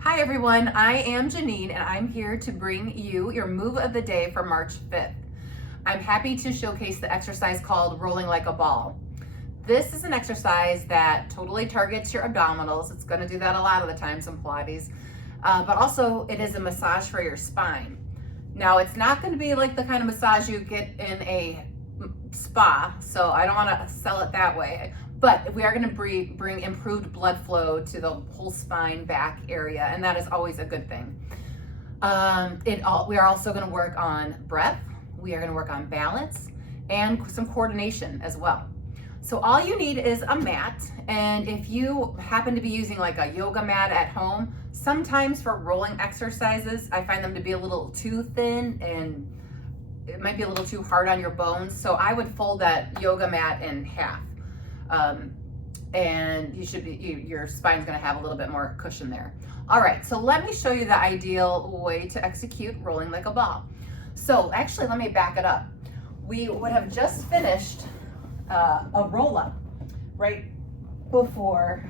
Hi everyone, I am Janine and I'm here to bring you your move of the day for March 5th. I'm happy to showcase the exercise called rolling like a ball. This is an exercise that totally targets your abdominals. It's going to do that a lot of the times in Pilates, but also it is a massage for your spine. Now it's not going to be like the kind of massage you get in a spa, so I don't want to sell it that way. But we are going to bring improved blood flow to the whole spine back area, and that is always a good thing. We are also going to work on breath. We are going to work on balance and some coordination as well. So all you need is a mat, and if you happen to be using like a yoga mat at home, sometimes for rolling exercises, I find them to be a little too thin and it might be a little too hard on your bones. So I would fold that yoga mat in half. And your spine's going to have a little bit more cushion there. All right, so let me show you the ideal way to execute rolling like a ball. So actually, let me back it up. We would have just finished a roll-up right before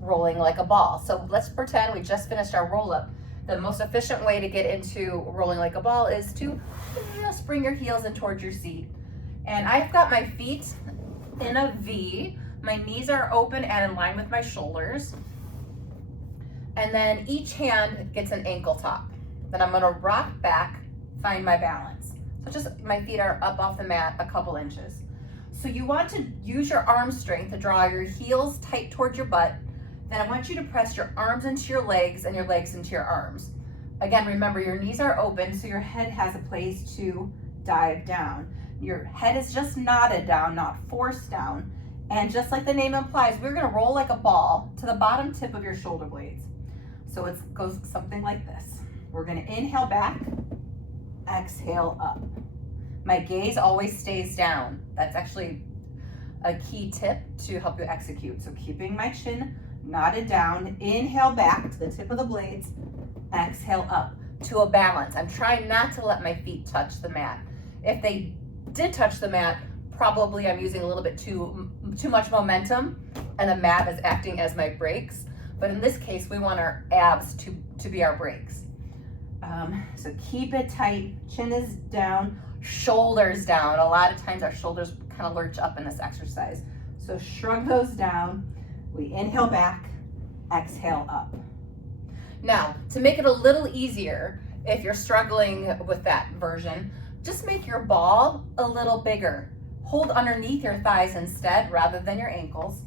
rolling like a ball. So let's pretend we just finished our roll-up. The most efficient way to get into rolling like a ball is to just bring your heels in towards your seat. And I've got my feet in a V. My knees are open and in line with my shoulders. And then each hand gets an ankle top. Then I'm gonna rock back, find my balance. So just my feet are up off the mat a couple inches. So you want to use your arm strength to draw your heels tight towards your butt. Then I want you to press your arms into your legs and your legs into your arms. Again, remember your knees are open so your head has a place to dive down. Your head is just nodded down, not forced down. And just like the name implies, we're gonna roll like a ball to the bottom tip of your shoulder blades. So it goes something like this. We're gonna inhale back, exhale up. My gaze always stays down. That's actually a key tip to help you execute. So keeping my chin nodded down, inhale back to the tip of the blades, exhale up to a balance. I'm trying not to let my feet touch the mat. If they did touch the mat, probably I'm using a little bit too much momentum and the mat is acting as my brakes. But in this case, we want our abs to be our brakes. So keep it tight, chin is down, shoulders down. A lot of times our shoulders kind of lurch up in this exercise. So shrug those down. We inhale back, exhale up. Now, to make it a little easier, if you're struggling with that version, just make your ball a little bigger. Hold underneath your thighs instead rather than your ankles.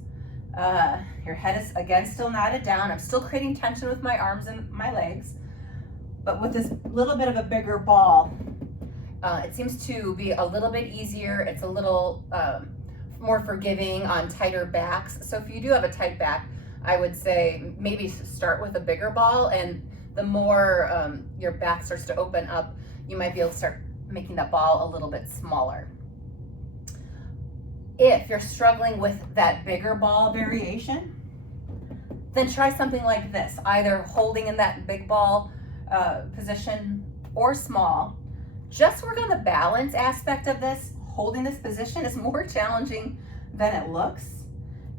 Your head is again still nodded down. I'm still creating tension with my arms and my legs. But with this little bit of a bigger ball, it seems to be a little bit easier. It's a little more forgiving on tighter backs. So if you do have a tight back, I would say maybe start with a bigger ball, and the more your back starts to open up, you might be able to start making that ball a little bit smaller. If you're struggling with that bigger ball variation, then try something like this, either holding in that big ball position or small. Just work on the balance aspect of this. Holding this position is more challenging than it looks.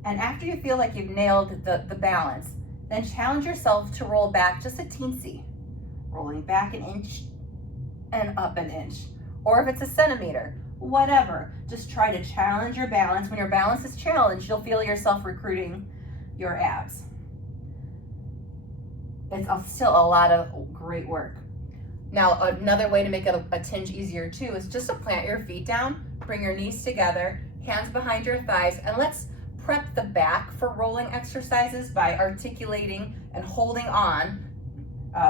And after you feel like you've nailed the balance, then challenge yourself to roll back just a teensy, rolling back an inch and up an inch. Or if it's a centimeter, whatever, just try to challenge your balance. When your balance is challenged, you'll feel yourself recruiting your abs. It's still a lot of great work. Now, another way to make it a tinge easier too is just to plant your feet down, bring your knees together, hands behind your thighs, and let's prep the back for rolling exercises by articulating and holding on.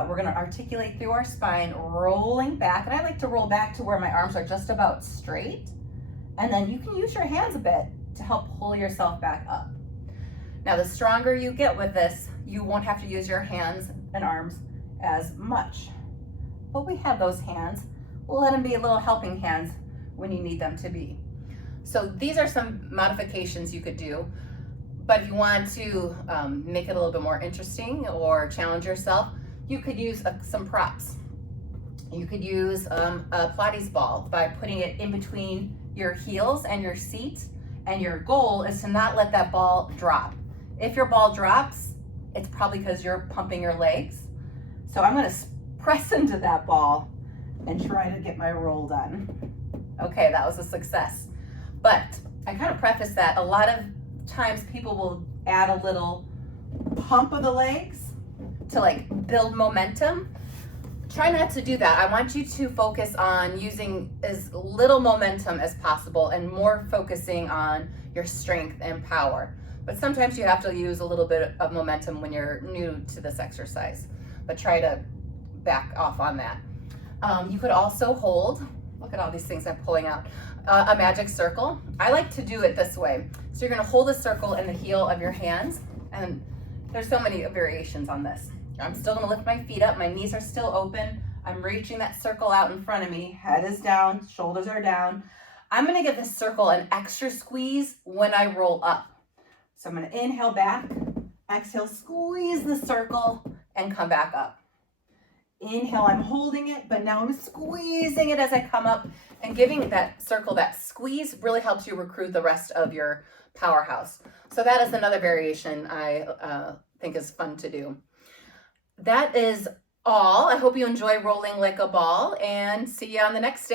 We're gonna articulate through our spine, rolling back, and I like to roll back to where my arms are just about straight. And then you can use your hands a bit to help pull yourself back up. Now, the stronger you get with this, you won't have to use your hands and arms as much. But we have those hands. We'll let them be little helping hands when you need them to be. So these are some modifications you could do. But if you want to make it a little bit more interesting or challenge yourself, you could use some props. You could use a Pilates ball by putting it in between your heels and your seat, and your goal is to not let that ball drop. If your ball drops, it's probably because you're pumping your legs. So I'm gonna press into that ball and try to get my roll done. Okay, that was a success. But I kind of preface that a lot of times people will add a little pump of the legs to like build momentum. Try not to do that. I want you to focus on using as little momentum as possible and more focusing on your strength and power. But sometimes you have to use a little bit of momentum when you're new to this exercise, but try to back off on that. You could also hold, look at all these things I'm pulling out, a magic circle. I like to do it this way. So you're gonna hold a circle in the heel of your hands, and there's so many variations on this. I'm still gonna lift my feet up, my knees are still open. I'm reaching that circle out in front of me, head is down, shoulders are down. I'm gonna give this circle an extra squeeze when I roll up. So I'm gonna inhale back, exhale, squeeze the circle, and come back up. Inhale, I'm holding it, but now I'm squeezing it as I come up, and giving that circle that squeeze really helps you recruit the rest of your powerhouse. So that is another variation I think is fun to do. That is all. I hope you enjoy rolling like a ball, and see you on the next day.